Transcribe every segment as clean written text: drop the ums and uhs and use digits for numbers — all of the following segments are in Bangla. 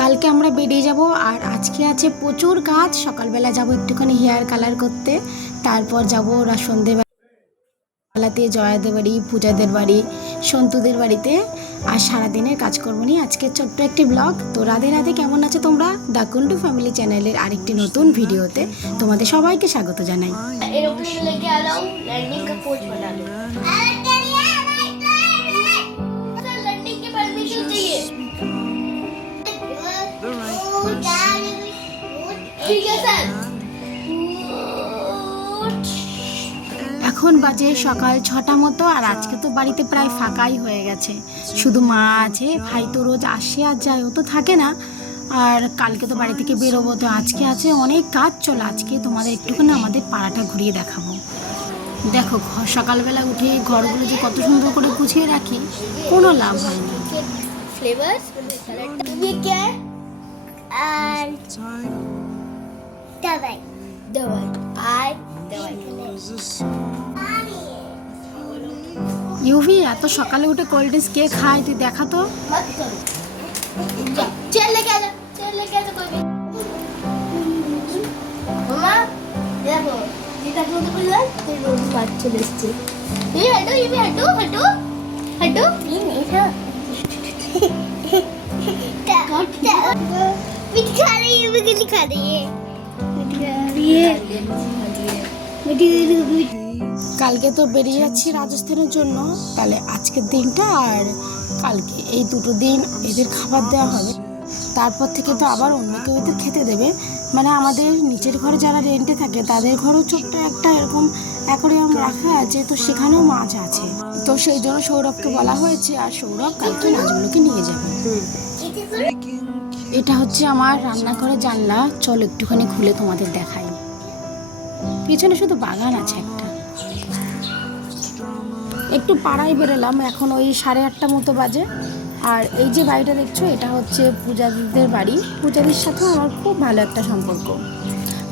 কালকে আমরা বেরিয়ে যাব আর আজকে আছে প্রচুর কাজ। সকালবেলা যাব একটুখানি হেয়ার কালার করতে, তারপর যাব ওরা সন্ধেবেলাতে জয়াদের বাড়ি, পূজাদের বাড়ি, সন্তুদের বাড়িতে। আর সারাদিনের কাজ করবো নিয়ে আজকে ছোট্ট একটি ব্লগ। তো রাধে রাধে, কেমন আছে তোমরা? দ্য কুন্টু ফ্যামিলি চ্যানেলের আরেকটি নতুন ভিডিওতে তোমাদের সবাইকে স্বাগত জানাই। एरोप्लेन लेके आ रहा हूँ, लैंडिंग का पोज बना लो। सर लैंडिंग की परमिशन चाहिए। ठीक है सर। এখন বাজে সকাল 6টা মতো, আর আজকে তো বাড়িতে প্রায় ফাঁকাই হয়ে গেছে। শুধু মা আছে, ভাই তো রোজ আসে আর যায়, ও তো থাকে না। আর কালকে তো বাড়ি থেকে বেরোবো, তো আজকে আছে অনেক কাজ। চলো আজকে তোমাদের একটুখানি আমাদের পাড়াটা ঘুরিয়ে দেখাবো। দেখো সকালবেলা উঠে ঘরগুলো যে কত সুন্দর করে গুছিয়ে রাখি, কোনো লাভ হয় না। फ्लेवर्स ये क्या है? And दवाई दवाई आई दवाई ইউভি, এত সকালে উঠে কোল্ড ড্রিঙ্কস কে খায় তুই দেখা তো। मत करो। चल लेके आ जा, चल लेके आ जा कोई भी। मम्मा देखो এটা কোন বললাম তুই রোজ বাদ চলে এসেছে। এই হাঁটো এই হাঁটো হাঁটো হাঁটো এই এটা কাটটা মিট খা रही है मैं किसी खा रही है मिट खा रही है मिट কালকে তো বেরিয়ে যাচ্ছি রাজস্থানের জন্য, তাহলে আজকের দিনটা আর কালকে এই দুটো দিন এদের খাবার দেওয়া হবে। তারপর থেকে তো আবার অন্য কেউ এদের খেতে দেবে। মানে আমাদের নিচের ঘরে যারা রেন্টে থাকে তাদের ঘরেও ছোট্ট একটা এরকম অ্যাকোয়ারিয়াম রাখা আছে, তো সেখানেও মাছ আছে। তো সেই জন্য সৌরভকে বলা হয়েছে, আর সৌরভ কালকে মাছগুলোকে নিয়ে যাবে। এটা হচ্ছে আমার রান্নাঘরের জানলা। চল একটুখানি খুলে তোমাদের দেখাই। পিছনে শুধু বাগান আছে একটা। একটু পাড়ায় বেরোলাম, এখন ওই 8:30 মতো বাজে। আর এই যে বাড়িটা দেখছো, এটা হচ্ছে পূজাদিদের বাড়ি। পূজাদির সাথে আমার খুব ভালো একটা সম্পর্ক।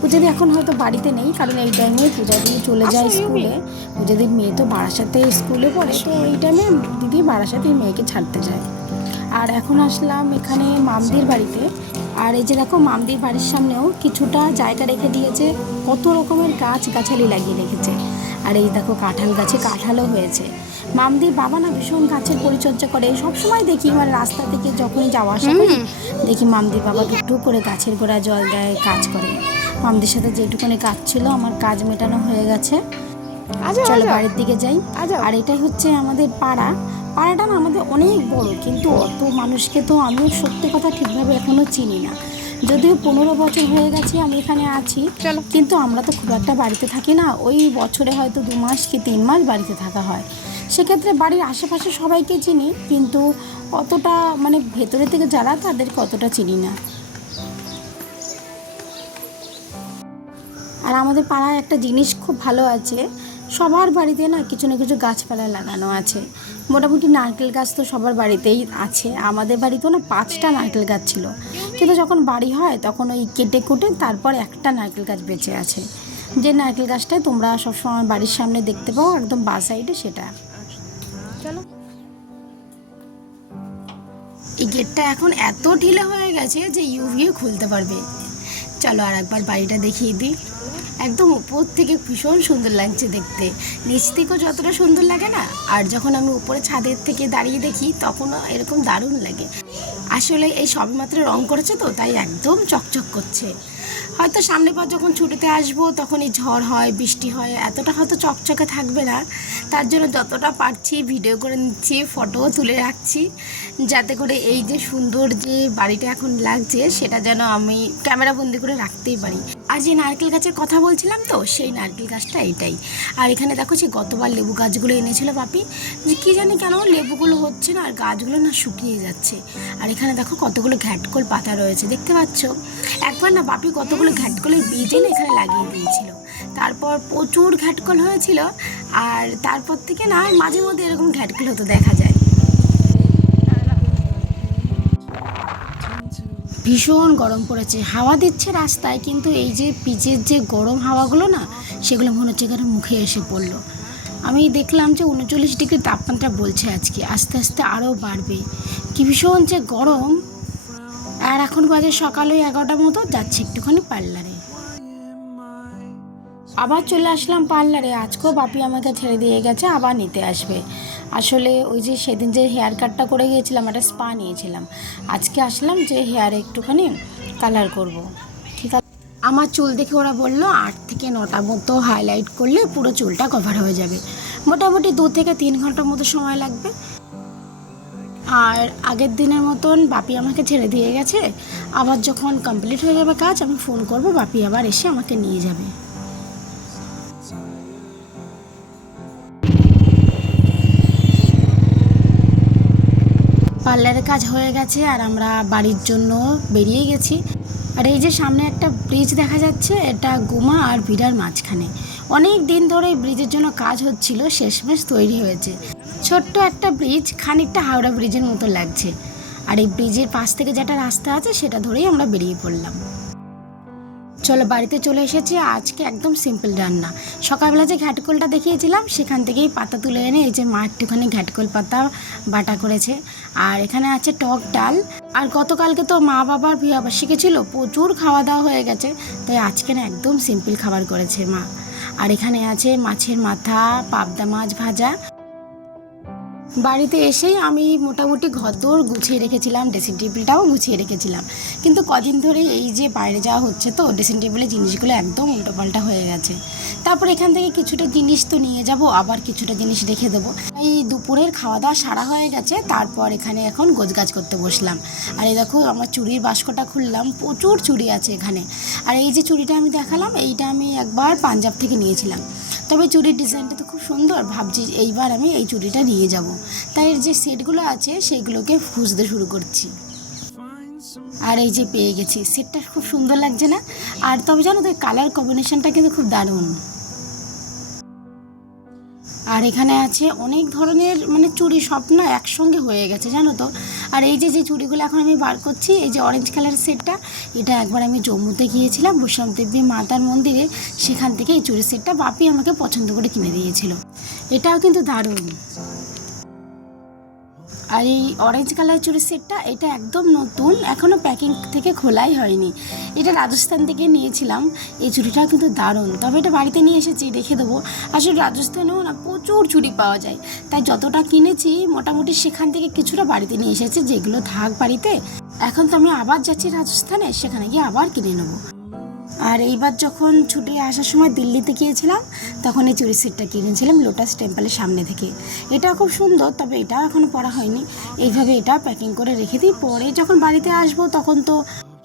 পূজাদি এখন হয়তো বাড়িতে নেই, কারণ এই টাইমে পূজাদি চলে যায় স্কুলে। পূজাদির মেয়ে তো বারাসাতে স্কুলে পড়ে, তো এই টাইমে দিদি বারাসাতে মেয়েকে ছাড়তে যায়। আর এখন আসলাম এখানে মামদির বাড়িতে। আর এই যে দেখো, মামদির বাড়ির সামনেও কিছুটা জায়গা রেখে দিয়েছে, কত রকমের গাছগাছালি লাগিয়ে রেখেছে। আর এই দেখো কাঁঠাল গাছে কাঁঠালও হয়েছে। মামদির বাবা না ভীষণ গাছের পরিচর্যা করে, সবসময় দেখি মানে রাস্তা থেকে যখনই যাওয়া আসা করি দেখি মামদির বাবা টুকটুক করে গাছের গোড়ায় জল দেয়, কাজ করে। মামদির সাথে যেটুকুনি কাজ ছিল আমার কাজ মেটানো হয়ে গেছে। চলো বাড়ির দিকে যাই। আর এটাই হচ্ছে আমাদের পাড়া। পাড়াটা না আমাদের অনেক বড়, কিন্তু অত মানুষকে তো আমিও সত্যি কথা ঠিকভাবে এখনও চিনি না। যদিও 15 বছর হয়ে গেছে আমি এখানে আছি, কিন্তু আমরা তো খুব একটা বাড়িতে থাকি না। ওই বছরে হয়তো 2 মাস কি 3 মাস বাড়িতে থাকা হয়। সেক্ষেত্রে বাড়ির আশেপাশে সবাইকে চিনি, কিন্তু অতটা মানে ভেতরে থেকে যারা তাদেরকে অতটা চিনি না। আর আমাদের পাড়ায় একটা জিনিস খুব ভালো আছে, সবার বাড়িতে না কিছু না কিছু গাছপালা লাগানো আছে। মোটামুটি নারকেল গাছ তো সবার বাড়িতেই আছে। আমাদের বাড়িতেও না 5টা নারকেল গাছ ছিল, কিন্তু যখন বাড়ি হয় তখন ওই কেটে কুটে তারপর একটা নারকেল গাছ বেঁচে আছে। যে নারকেল গাছটাই তোমরা সবসময় বাড়ির সামনে দেখতে পাও, একদম বাঁ সাইডে, সেটা। চলো, এই গেটটা এখন এত ঢিলে হয়ে গেছে যে ইউভিও খুলতে পারবে। চলো আর একবার বাড়িটা দেখিয়ে দিই। একদম উপর থেকে ভীষণ সুন্দর লাগছে দেখতে, নিচ থেকেও যতটা সুন্দর লাগে না, আর যখন আমি উপরে ছাদের থেকে দাঁড়িয়ে দেখি তখনও এরকম দারুণ লাগে। আসলে এই সবেমাত্র রং করেছে তো, তাই একদম চকচক করছে। হয়তো সামনে পর যখন ছুটিতে আসবো তখনই ঝড় হয়, বৃষ্টি হয়, এতটা হয়তো চকচকে থাকবে না। তার জন্য যতটা পারছি ভিডিও করে নিচ্ছি, ফটোও তুলে রাখছি, যাতে করে এই যে সুন্দর যে বাড়িটা এখন লাগছে সেটা যেন আমি ক্যামেরা বন্দি করে রাখতেই পারি। আর যে নারকেল গাছের কথা বলছিলাম তো, সেই নারকেল গাছটা এইটাই। আর এখানে দেখো যে গতবার লেবু গাছগুলো এনেছিল বাপি, যে কী জানি কেন লেবুগুলো হচ্ছে না, আর গাছগুলো না শুকিয়ে যাচ্ছে। আর এখানে দেখো কতগুলো ঘ্যাটকল পাতা রয়েছে, দেখতে পাচ্ছ। একবার না বাপি কতগুলো ঘ্যাটকলের বীজ এনে এখানে লাগিয়ে দিয়েছিল, তারপর প্রচুর ঘ্যাটকল হয়েছিল। আর তারপর থেকে না মাঝে মধ্যে এরকম ঘ্যাটকল হতে দেখা যায়। ভীষণ গরম পড়েছে, হাওয়া দিচ্ছে রাস্তায়, কিন্তু এই যে পিচের যে গরম হাওয়াগুলো না, সেগুলো মনে হচ্ছে এখানে মুখে এসে পড়লো। আমি দেখলাম যে 39 ডিগ্রি তাপমাত্রা বলছে আজকে, আস্তে আস্তে আরও বাড়বে। কি ভীষণ যে গরম। আর এখন বাজে সকাল ওই 11টার মতো, যাচ্ছি একটুখানি পার্লারে। আবার চলে আসলাম পার্লারে। আজকেও বাপি আমাকে ছেড়ে দিয়ে গেছে, আবার নিতে আসবে। আসলে ওই যে সেদিন যে হেয়ার কাটটা করে গিয়েছিলাম, একটা স্পা নিয়েছিলাম। আজকে আসলাম যে হেয়ারে একটুখানি কালার করব। ঠিক আছে, আমার চুল দেখে ওরা বললো 8 থেকে 9টা মতো হাইলাইট করলে পুরো চুলটা কভার হয়ে যাবে। মোটামুটি 2 থেকে 3 ঘন্টার মতো সময় লাগবে। আর আগের দিনের মতন বাপি আমাকে ছেড়ে দিয়ে গেছে। আবার যখন কমপ্লিট হয়ে যাবে কাজ, আমি ফোন করব, বাপি আবার এসে আমাকে নিয়ে যাবে। পার্লারের কাজ হয়ে গেছে আর আমরা বাড়ির জন্য বেরিয়ে গেছি। আর এই যে সামনে একটা ব্রিজ দেখা যাচ্ছে, এটা গুমা আর বিরার মাঝখানে। অনেক দিন ধরে এই ব্রিজের জন্য কাজ হচ্ছিল, শেষমেশ তৈরি হয়েছে। ছোট্ট একটা ব্রিজ, খানিকটা হাওড়া ব্রিজের মতো লাগছে। আর এই ব্রিজের পাশ থেকে যেটা রাস্তা আছে সেটা ধরেই আমরা বেরিয়ে পড়লাম। চলো বাড়িতে চলে এসেছি। আজকে একদম সিম্পল রান্না। সকালবেলা যে ঘ্যাটকলটা দেখিয়েছিলাম সেখান থেকেই পাতা তুলে এনে এই যে মা একটুখানি ঘ্যাটকল পাতা বাটা করেছে। আর এখানে আছে টক ডাল। আর গতকালকে তো মা বাবার বিয়েবার্ষিকী ছিল, প্রচুর খাওয়া দাওয়া হয়ে গেছে, তাই আজকে না একদম সিম্পল খাবার করেছে মা। আর এখানে আছে মাছের মাথা, পাবদা মাছ ভাজা। বাড়িতে এসেই আমি মোটামুটি ঘরদোর গুছিয়ে রেখেছিলাম, ড্রেসিং টেবিলটাও গুছিয়ে রেখেছিলাম। কিন্তু কদিন ধরে এই যে বাইরে যাওয়া হচ্ছে তো ড্রেসিং টেবিলের জিনিসগুলো একদম উল্টোপাল্টা হয়ে গেছে। তারপর এখান থেকে কিছুটা জিনিস তো নিয়ে যাব, আবার কিছুটা জিনিস রেখে দেবো। এই দুপুরের খাওয়া দাওয়া সারা হয়ে গেছে, তারপর এখানে এখন গোছগাছ করতে বসলাম। আর এই দেখো আমার চুড়ির বাস্কটা খুললাম, প্রচুর চুড়ি আছে এখানে। আর এই যে চুড়িটা আমি দেখালাম, এইটা আমি একবার পাঞ্জাব থেকে নিয়েছিলাম। তবে চুড়ির ডিজাইনটা তো খুব সুন্দর, ভাবছি এইবার আমি এই চুড়িটা নিয়ে যাব। তাই এর যে সেটগুলো আছে সেইগুলোকে খুঁজতে শুরু করছি। আর এই যে পেয়ে গেছি, সেটটা খুব সুন্দর লাগছে না? আর তবে জানো তো কালার কম্বিনেশনটা কিন্তু খুব দারুণ। আর এখানে আছে অনেক ধরনের মানে চুড়ি, সব না একসঙ্গে হয়ে গেছে জানো তো। আর এই যে যে চুড়িগুলো এখন আমি বার করছি, এই যে অরেঞ্জ কালারের সেটটা, এটা একবার আমি জম্মুতে গিয়েছিলাম বৈষ্ণব দেবী মাতার মন্দিরে, সেখান থেকে এই চুড়ির সেটটা বাপি আমাকে পছন্দ করে কিনে দিয়েছিল। এটাও কিন্তু দারুণ। আর এই অরেঞ্জ কালার চুড়ির সেটটা, এটা একদম নতুন, এখনও প্যাকিং থেকে খোলাই হয়নি। এটা রাজস্থান থেকে নিয়েছিলাম। এই চুড়িটাও কিন্তু দারুণ, তবে এটা বাড়িতে নিয়ে এসেছি, রেখে দেবো। আসলে রাজস্থানেও না প্রচুর চুড়ি পাওয়া যায়, তাই যতটা কিনেছি মোটামুটি সেখান থেকে কিছুটা বাড়িতে নিয়ে এসেছি, যেগুলো থাক বাড়িতে। এখন তো আমি আবার যাচ্ছি রাজস্থানে, সেখানে গিয়ে আবার কিনে নেবো। আর এইবার যখন ছুটে আসার সময় দিল্লিতে গিয়েছিলাম, তখন এই চুড়ির সেটটা কিনেছিলাম লোটাস টেম্পলের সামনে থেকে। এটা খুব সুন্দর, তবে এটাও এখনও পরা হয়নি। এইভাবে এটা প্যাকিং করে রেখে দিই, পরে যখন বাড়িতে আসবো তখন তো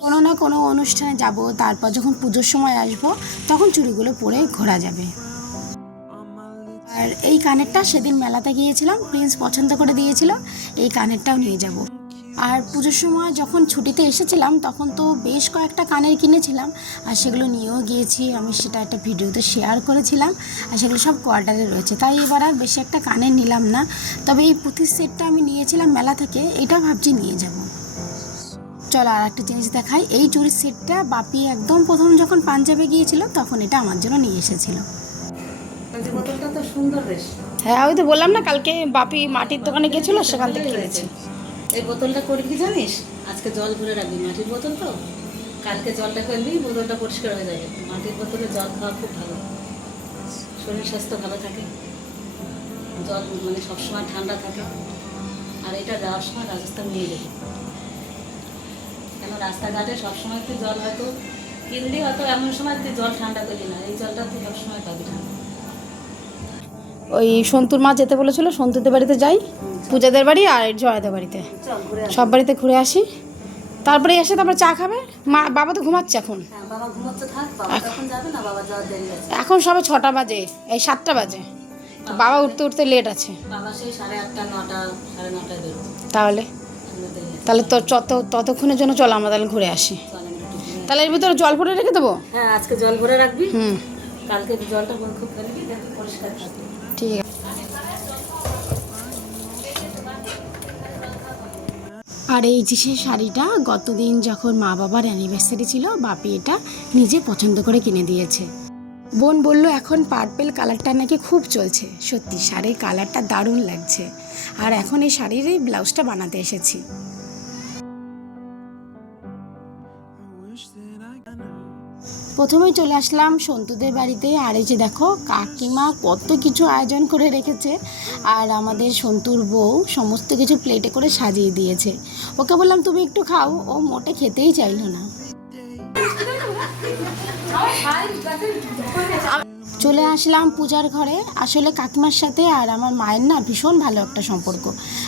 কোনো না কোনো অনুষ্ঠানে যাব, তারপর যখন পুজোর সময় আসবো তখন চুড়িগুলো পরে ঘোরা যাবে। আর এই কানেরটা সেদিন মেলাতে গিয়েছিলাম, প্রিন্স পছন্দ করে দিয়েছিল, এই কানেরটাও নিয়ে যাব। আর পুজোর সময় যখন ছুটিতে এসেছিলাম তখন তো বেশ কয়েকটা কানের কিনেছিলাম, আর সেগুলো নিয়েও গিয়েছি আমি, সেটা একটা ভিডিওতে শেয়ার করেছিলাম। আর সেগুলো সব কোয়ার্টারে রয়েছে, তাই এবার আর বেশি একটা কানের নিলাম না। তবে এই পুঁথির সেটটা আমি নিয়েছিলাম মেলা থেকে, এটা ভাবছি নিয়ে যাব। চলো আর একটা জিনিস দেখাই, এই চুড়ির সেটটা বাপি একদম প্রথম যখন পাঞ্জাবে গিয়েছিল তখন এটা আমার জন্য নিয়ে এসেছিল। বোতলটা তো সুন্দর বেশ। হ্যাঁ, আমি তো বললাম না কালকে বাপি মাটির দোকানে গেছিলো, সেখান থেকে কিনেছি। এই বোতলটা করবি কি জানিস, আজকে জল ভরে রাখবি, মাটির বোতল তো, কালকে জলটা ফেলবি, বোতলটা পরিষ্কার হয়ে যাবে। মাটির বোতলে জল খাওয়া খুব ভালো, শরীর স্বাস্থ্য ভালো থাকে, জল মানে সবসময় ঠান্ডা থাকে। আর এটা যাওয়ার সময় রাজস্থান নিয়ে যাবে, কেন রাস্তাঘাটে সবসময় তুই জল হয়তো কিনলি, হয়তো এমন সময় তুই জল ঠান্ডা করবি না, এই জলটা তুই সবসময় পাবি ঠান্ডা। ওই সন্তুর মা যেতে বলেছিল, সন্তুদের বাড়িতে যাই, পূজাদের বাড়ি আর জয়াদের বাড়িতে, চল ঘুরে আসি। সব বাড়িতে ঘুরে আসি, তারপরে এসে তারপরে চা খাবে। মা বাবা তো ঘুমাচ্ছে এখন, হ্যাঁ বাবা ঘুমোচ্ছে, থাক, বাবা তখন যাবে না, বাবা যাওয়ার দেরি আছে। এখন সবে 6টা বাজে, এই 7টা বাজে, তো বাবা উঠতে উঠতে লেট আছে। বাবা সেই 8:30, 9টা, 9:30 বেরোবে, তাহলে আমরা দেরি আছে। তাহলে তো ততক্ষণের জন্য চলো আমরা তাহলে ঘুরে আসি। চল আমরা একটু ঘুরে তাহলে এর ভিতরে জল ভরে রেখে দেবো। আসি। হ্যাঁ আজকে জল ভরে রাখবি, হুম, কালকে জলটা খুব ফেলবি, যাতে পরিষ্কার থাকবে। ঠিক আছে। আর এই যে সেই শাড়িটা গতদিন যখন মা বাবার অ্যানিভার্সারি ছিল, বাপি এটা নিজে পছন্দ করে কিনে দিয়েছে। বোন বলল এখন পার্পেল কালারটা নাকি খুব চলছে, সত্যি শাড়ির কালারটা দারুণ লাগছে। আর এখন এই শাড়ির এই ব্লাউজটা বানাতে এসেছি। প্রথমেই চলে আসলাম সন্তুদের বাড়িতে। আর এই যে দেখো কাকিমা কত কিছু আয়োজন করে রেখেছে, আর আমাদের সন্তুর বউ সমস্ত কিছু প্লেটে করে সাজিয়ে দিয়েছে। ওকে বললাম তুমি একটু খাও, ও মোটে খেতেই চাইলো না। চলে আসলাম পূজার ঘরে। আসলে কাকিমার সাথে আর আমার মায়ের না ভীষণ ভালো একটা সম্পর্ক,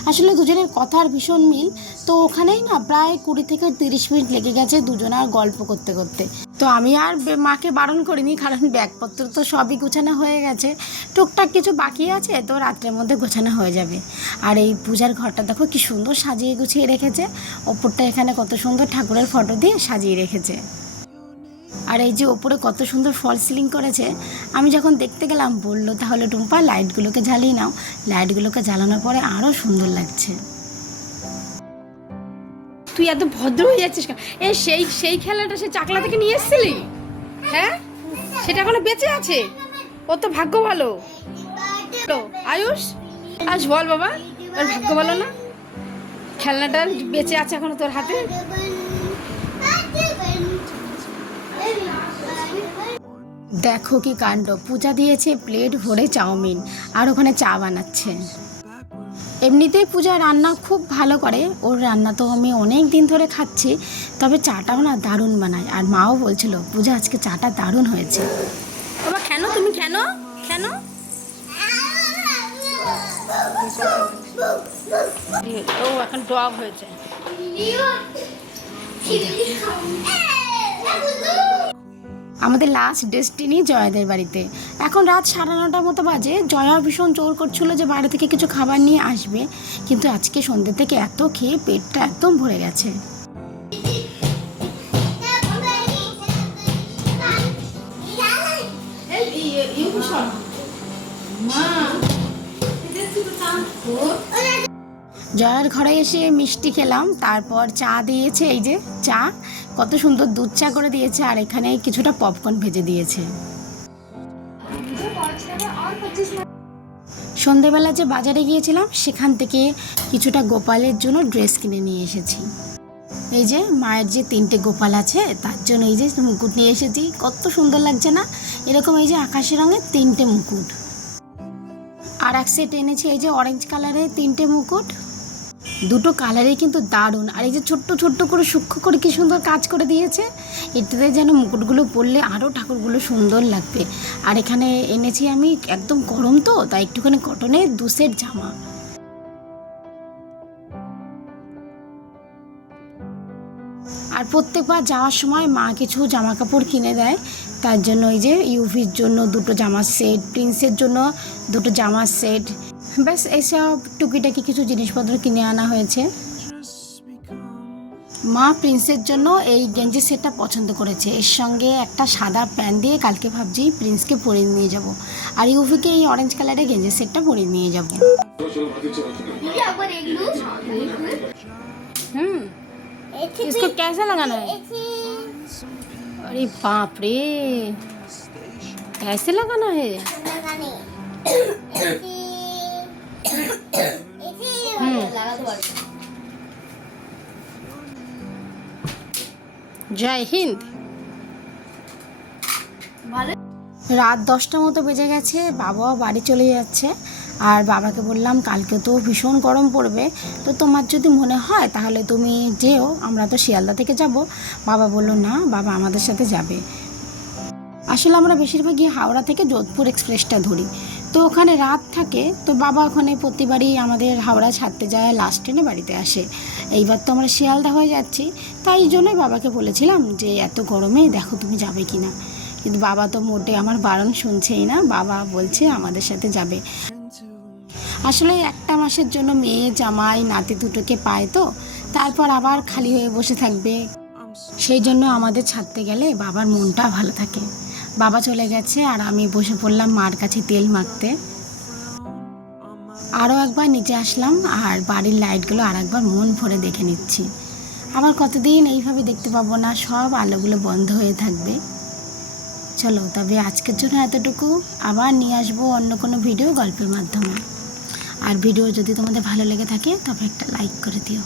আসলে দুজনের কথার ভীষণ মিল। তো ওখানেই না প্রায় 20 থেকে 30 মিনিট লেগে গেছে দুজনার গল্প করতে করতে। তো আমি আর মাকে বারণ করিনি, কারণ ব্যাগপত্র তো সবই গোছানো হয়ে গেছে, টুকটাক কিছু বাকি আছে, তো রাত্রের মধ্যে গোছানো হয়ে যাবে। আর এই পূজার ঘরটা দেখো কি সুন্দর সাজিয়ে গুছিয়ে রেখেছে, ওপরটা এখানে কত সুন্দর ঠাকুরের ফটো দিয়ে সাজিয়ে রেখেছে। আর এই যে ওপরে কত সুন্দর ফল সিলিং করেছে। আমি যখন দেখতে গেলাম বললো তাহলে টুম্পা লাইটগুলোকে জ্বালিয়ে নাও। লাইটগুলোকে জ্বালানোর পরে আরও সুন্দর লাগছে। তুই এত ভদ্র হয়ে যাচ্ছিস কেন? এই সেই খেলাটা সে চাকলা থেকে নিয়ে এসেছিলি? হ্যাঁ, সেটা এখনো বেঁচে আছে। ও তো ভাগ্য ভালো। আয়ুষ আজ বল বাবা, তোর ভাগ্য ভালো না? খেলনাটা বেঁচে আছে এখনো তোর হাতে। দেখো কি কাণ্ড, পূজা দিয়েছে প্লেট ভরে চাউমিন, আর ওখানে চা বানাচ্ছে। এমনিতেই পূজা রান্না খুব ভালো করে, ওর রান্না তো আমি অনেক দিন ধরে খাচ্ছি, তবে চাটাও না দারুণ বানায়। আর মাও বলছিল পূজা আজকে চাটা দারুণ হয়েছে। বাবা কেন তুমি কেন কেন ও এখন ডগ হয়েছে। আমাদের লাস্ট ডেস্টিনি জয়াদের বাড়িতে। এখন রাত 9:30 মতো বাজে। জয়া ভীষণ জোর করছিল যে বাইরে থেকে কিছু খাবার নিয়ে আসবে, কিন্তু আজকে সন্ধ্যে থেকে এত খেয়ে পেটটা একদম ভরে গেছে। জয়ার ঘরে এসে মিষ্টি খেলাম, তারপর চা দিয়েছে। এই যে চা, কত সুন্দর দুধ চা করে দিয়েছে, আর এখানে কিছুটা পপকর্ন ভেজে দিয়েছে। সন্ধেবেলা যে বাজারে গিয়েছিলাম সেখান থেকে কিছুটা গোপালের জন্য ড্রেস কিনে নিয়ে এসেছি। এই যে মায়ের যে 3টে গোপাল আছে তার জন্য এই যে মুকুট নিয়ে এসেছি। কত সুন্দর লাগছে না? এরকম এই যে আকাশি রঙের 3টে মুকুট। আর এক সেট এনেছি এই যে অরেঞ্জ কালারের 3টে মুকুট। দুটো কালারে কিন্তু দারুণ। আর এই যে ছোট্ট ছোট্ট করে সূক্ষ্ম করে কি সুন্দর কাজ করে দিয়েছে, এটাতে যেন মুকুটগুলো পরলে আরও ঠাকুরগুলো সুন্দর লাগবে। আর এখানে এনেছি আমি, একদম গরম তো, তাই একটুখানি কটনের 2 সেট জামা। আর প্রত্যেকবার যাওয়ার সময় মা কিছু জামা কাপড় কিনে দেয়, তার জন্য এই যে ইউভির জন্য 2টো জামার সেট, প্রিন্সের জন্য 2টো জামার সেট, ব্যাস এইসব টুকিটাকি কিছু জিনিসপত্র কিনে আনা হয়েছে। মা প্রিন্সের জন্য এই গেঞ্জি সেটটা পছন্দ করেছে, এর সঙ্গে একটা সাদা প্যান্ট দিয়ে কালকে ভাবছি প্রিন্সকে পরিয়ে নিয়ে যাব। আর ইউভিকে এই অরেঞ্জ কালারের গেঞ্জি সেটটা পরিয়ে নিয়ে যাব। इसको कैसे लगाना है? अरे बाप रे, कैसे लगाना है? জয় হিন্দ। রাত 10টা মতো বেজে গেছে, বাবাও বাড়ি চলে যাচ্ছে। আর বাবাকে বললাম কালকে তো ভীষণ গরম পড়বে, তো তোমার যদি মনে হয় তাহলে তুমি যেও, আমরা তো শিয়ালদা থেকে যাব। বাবা বলল না, বাবা আমাদের সাথে যাবে। আসলে আমরা বেশিরভাগই হাওড়া থেকে যোধপুর এক্সপ্রেসটা ধরি, তো ওখানে রাত থাকে। তো বাবা ওখানে প্রতিবারই আমাদের হাওড়া ছাড়তে যায়, লাস্ট ট্রেনে বাড়িতে আসে। এইবার তো আমরা শিয়ালদা হয়ে যাচ্ছি, তাই জন্যই বাবাকে বলেছিলাম যে এত গরমে দেখো তুমি যাবে কি না। কিন্তু বাবা তো মোটে আমার বারণ শুনছেই না, বাবা বলছে আমাদের সাথে যাবে। আসলে একটা মাসের জন্য মেয়ে জামাই নাতি দুটোকে পায়, তো তারপর আবার খালি হয়ে বসে থাকবে, সেই জন্য আমাদের ছাড়তে গেলে বাবার মনটা ভালো থাকে। বাবা চলে গেছে আর আমি বসে পড়লাম মার কাছে তেল মাখতে। আরও একবার নিচে আসলাম আর বাড়ির লাইটগুলো আর একবার মন ভরে দেখে নিচ্ছি। আবার কতদিন এইভাবে দেখতে পাবো না, সব আলোগুলো বন্ধ হয়ে থাকবে। চলো তবে আজকের জন্য এতটুকু, আবার নিয়ে আসবো অন্য কোনো ভিডিও গল্পের মাধ্যমে। আর ভিডিও যদি তোমাদের ভালো লেগে থাকে তবে একটা লাইক করে দিও।